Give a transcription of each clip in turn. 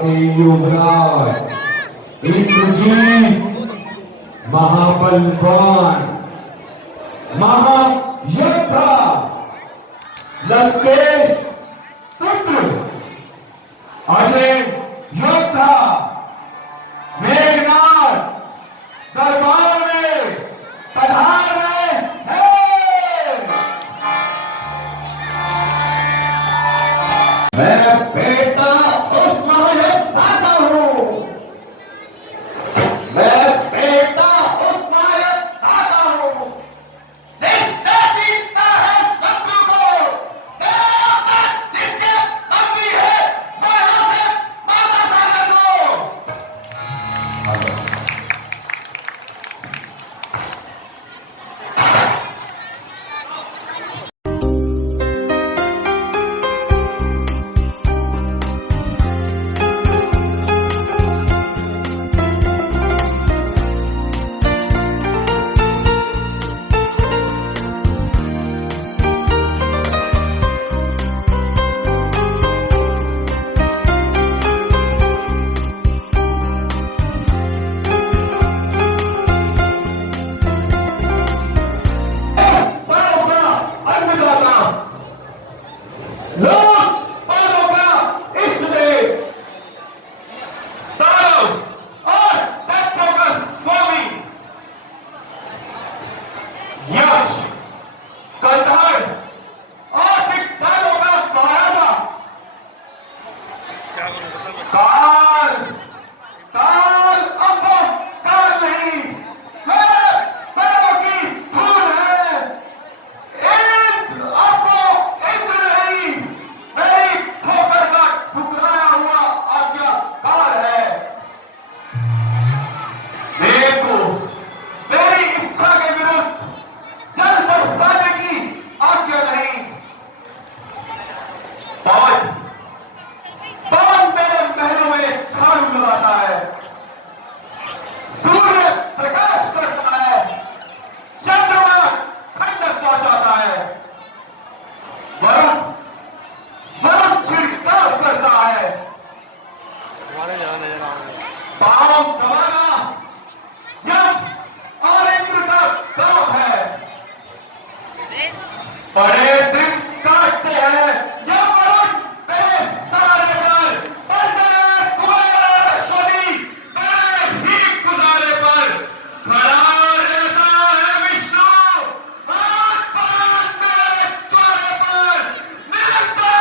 के युवराज इंद्रजीत महाबलवान महायोद्धा लंकेश पुत्र अजय योद्धा मेघनाथ दरबार में पधार रहे हैं। मैं बेटा उस महायोद्धा का हूं। मैं बेटा उस महायोद्धा का हूं जिसने जीता है शत्रु को, जिसके बंदी है माया से माता सागर को। बड़े दिन काटते हैं जब वरुण मेरे सहारे पर बंदे कुमार अश्वनी मेरे ही गुजारे पर खड़ा रहता है विष्णु आत्मान मेरे द्वारे पर निरंतर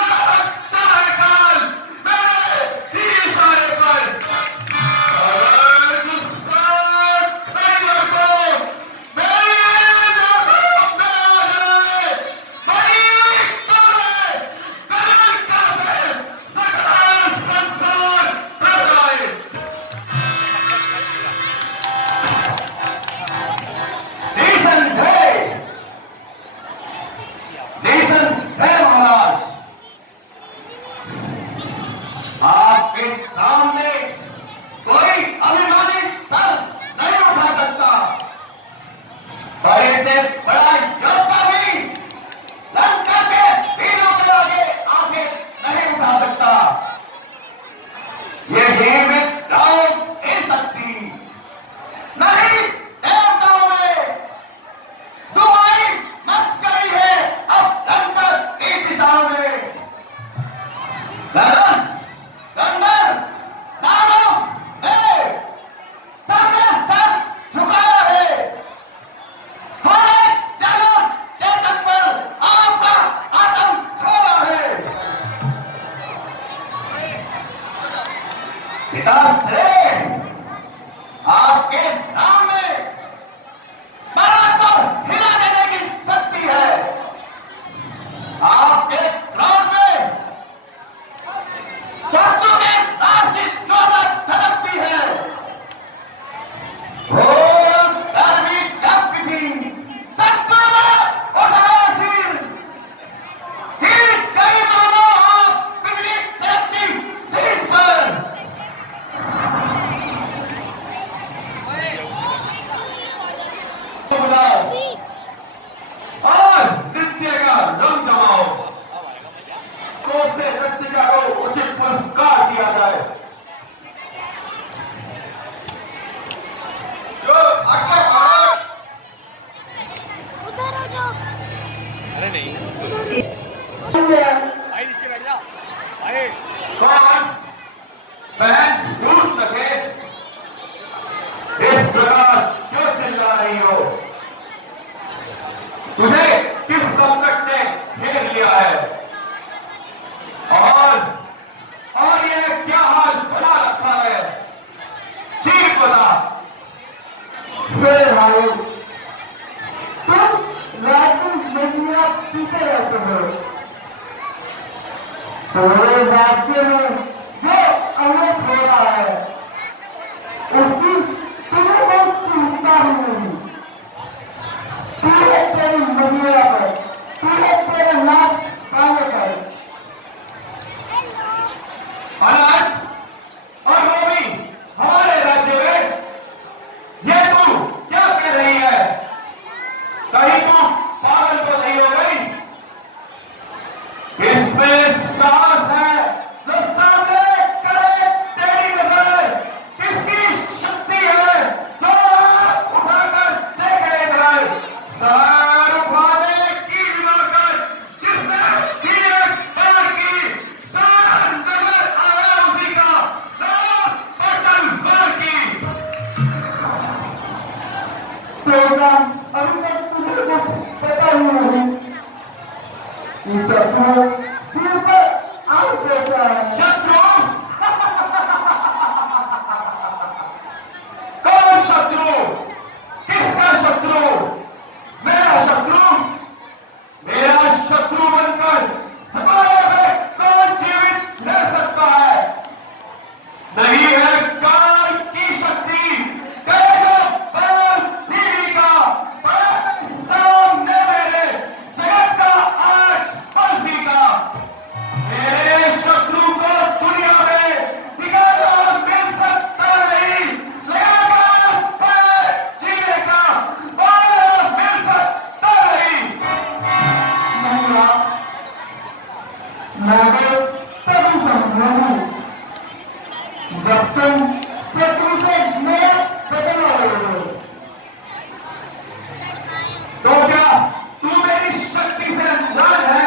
नाचता है काल मेरे ही इशारे पर। अगर गुस्सा खरीदो को मेरी आंखों में आ जाए अरे नहीं भाई नीचे बैठ जा भाई। कौन बहन सूट लगे इस प्रकार क्यों चिल्ला रही हो? तुझे किस संकट ने घेर लिया है और ये क्या हाल बना रखा है? चीख बता। फिर भाई तुम रात में पीते रहते हो। पूरे राज्य में जो अवैध हो रहा है उसकी तुम्हें बहुत चिंता ही नहीं। तू है तेरी मदिरा पर, तू है तेरे नाच गाने पर। अनाथ और वो भी हमारे राज्य में। ये तू क्या कह रही है? कहीं तू पागल तो नहीं हो गई? इसमें साहस है जो सामने करे तेरी नजर। किसकी शक्ति है जो उठाकर देखे इधर? सर उठाने की दिलाकर जिसने दिए पार की सर नजर आया उसी का नाम पटल वार की। तो अभी तक तुम्हें कुछ पता ही नहीं। शत्रु सिर पर आग बैठा है। शत्रु? कौन शत्रु? किसका शत्रु? मेरा शत्रु? मेरा शत्रु बनकर हमारे में कौन जीवित रह सकता है? नहीं है काल की शक्ति कलेजा बल दीदी का पर सामने मेरे जगत का आज बल्फी का। मेरे शत्रु को दुनिया में ठिकाना मिल सकता नहीं। लगाकर पैर जीने का वादा मिल सकता नहीं। मैं तो तभी समझूंगी जब तुम शत्रु से मेरा बदला लोगे। तो क्या तू मेरी शक्ति से अनजान है?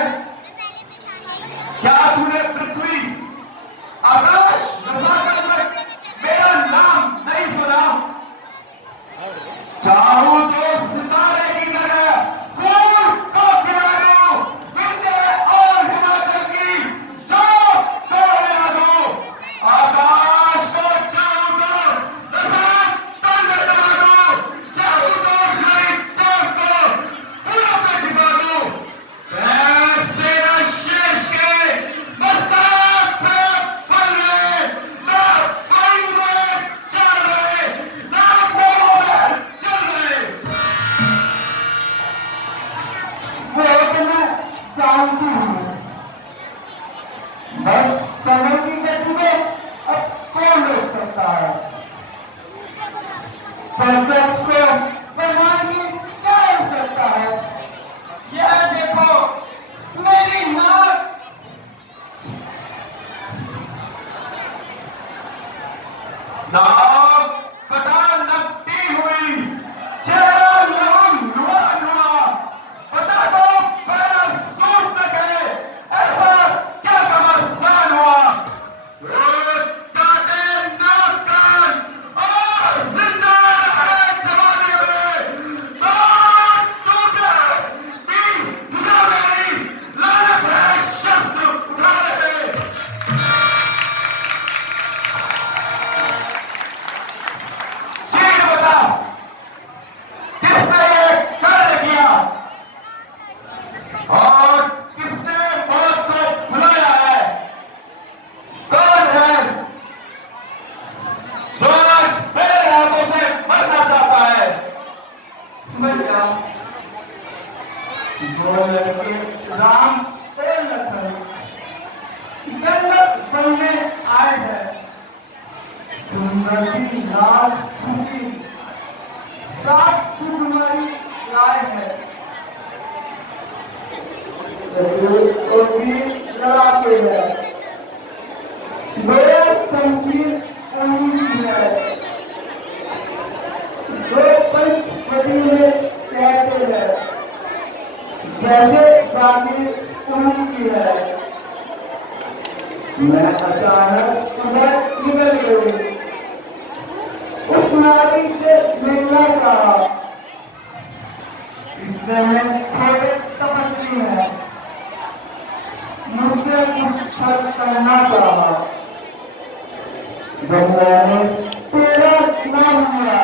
क्या तूने पृथ्वी आकाश नसाकर तक मेरा नाम नहीं सुना? चाहूं तो सितारे की जगह फूल को खिला दूं, विंध्य और हिमाचल की जो को हिला दूं। आकाश को चाहूं तो रसात तंग दबा दूं, चाहूं तो हरिद्वार को पूरा में छिपा दूं। सेना शेष के मस्तक पे पल रहे, ना वायु में चल रहे, ना मोरों में चल रहे। वो तो मैं जानती हूँ। बस समय की गति को अब कौन रोक सकता है? प्रत्यक्ष को भगवान की क्या हो सकता है? यह देखो मेरी नाक। नाक कटा नकटी हुई, चेहरा लहू लुआ लुआ। बता दो पहला सूट तक है, ऐसा क्या घमासान हुआ? काटे नाक कान और जिंदा रहे जमाने में। नाक टूटे दी भुजा मेरी, लानत है शस्त्र उठाने में। चीर बता, किसने ये कार्य किया और किसने मौत को बुलाया है? कौन है जो आज मेरे हाथों से मरना चाहता है? भैया दो लड़के राम और लखन गंडक बनने आए हैं। सुंदरी लाल खुशी सात सुकुमारी लाए हैं। और भी लड़ाके हैं। दो शमशीर उंगली है। दो पंच बड़ी में कहते हैं। जैसे गाड़ी उड़ी की है। मैं अचानक उधर निकल गई। उस नारी से मिलना चाहा। इससे मैं छोटे तपस्वी है, मुझसे कुछ करना चाहा। जब मैंने तेरा नाम लिया,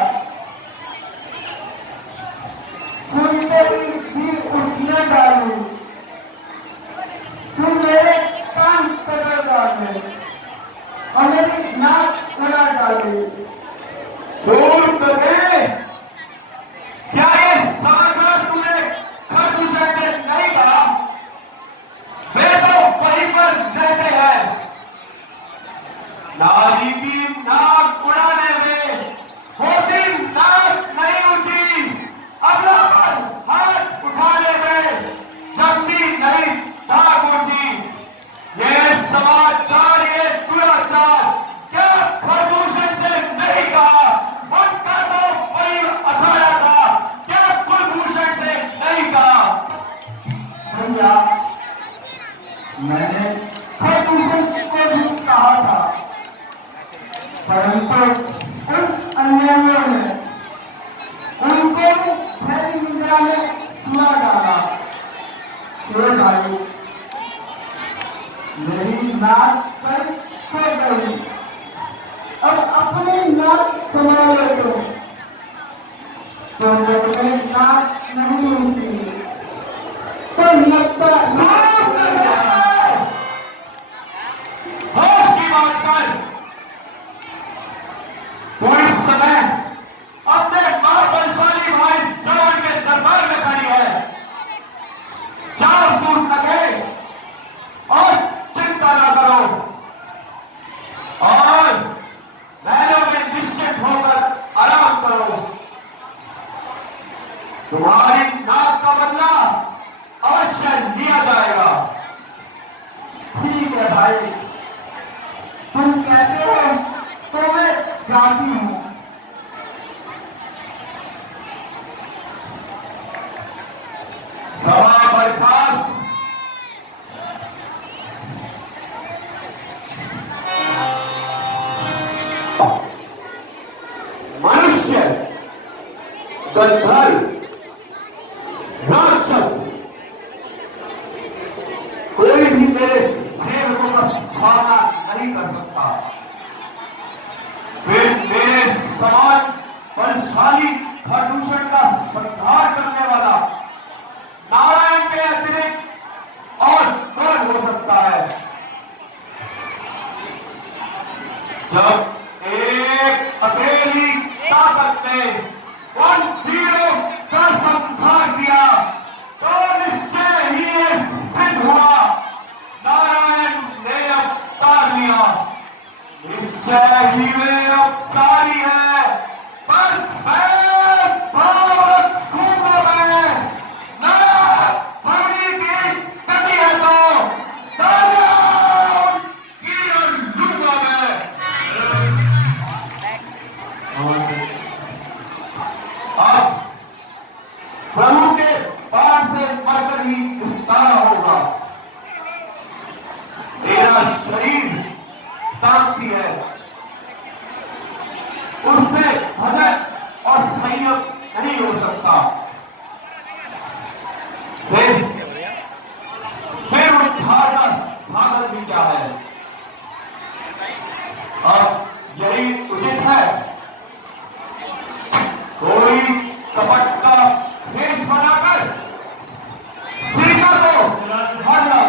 सुनते ही उसने डाली। तुम मेरे कान पकड़ डाले और मेरी नाक उड़ा डाली। सूर बने, क्या ये समाचार तूने खरदूषण से नहीं कहा? वे तो वहीं पर रहते हैं। नारी की नाक उड़ाने में होती नाक नहीं ऊंची, अगला पर हाथ उठाने में जमती नहीं धाक ऊंची। ये समाचार, ये दुराचार क्या खरदूषण से नहीं कहा? उनका तो वही अठाया था, क्या कुलभूषण से नहीं कहा? भैया, मैंने खरदूषण को भी कहा था, परंतु उन अन्यायों ने उनको भी धैर्य निद्रा में सुला डाला। ये भाई, मेरी नाक पर सो गई। अब अपनी नाक संभालो तो मेरी नाक नहीं ऊंची तो लगता होश की बात कर। तू इस समय अपने महाबलशाली भाई रावण के दरबार में खड़ी है। 4 सूर लगे और चिंता न करो और महलों में निश्चित होकर आराम करो। तुम्हारी नाक का बदला अवश्य लिया जाएगा। ठीक है भाई, तुम कहते हो तो मैं जाती हूँ। सभा बर्खास्त। मनुष्य, गंधर्व, राक्षस, कोई भी मेरे सेवकों का सामना नहीं कर सकता। फिर मेरे समान बलशाली खरदूषण का संहार करने वाला नारायण के अतिरिक्त और कौन हो सकता है? जब एक अकेली ताकत ने उन वीरों का संहार किया तो निश्चय ही ये सिद्ध हुआ, नारायण ने अवतार लिया। निश्चय ही वे अवतारी है, पर भारत खूबों में नया भरनी की गति है तो की लूंगा मैं। अब प्रभु के बाण से मरकर ही विस्तारा होगा। तेरा शरीर तामसी है, उससे भजन और संयम नहीं हो सकता। फिर उद्धार का साधन भी क्या है? अब यही उचित है, कोई कपट का भेष बनाकर सीता को हर लो,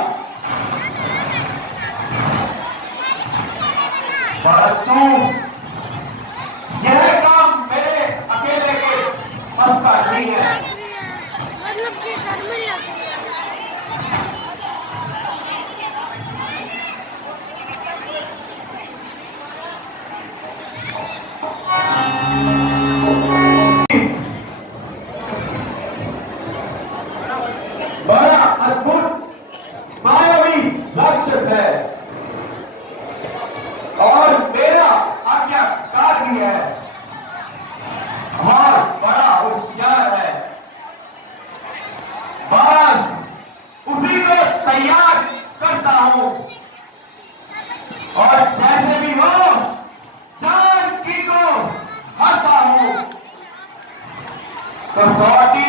परंतु यह काम मेरे अकेले के बस का नहीं है। मतलब कि घर में बड़ा अद्भुत मायावी राक्षस है और मेरा कसौटी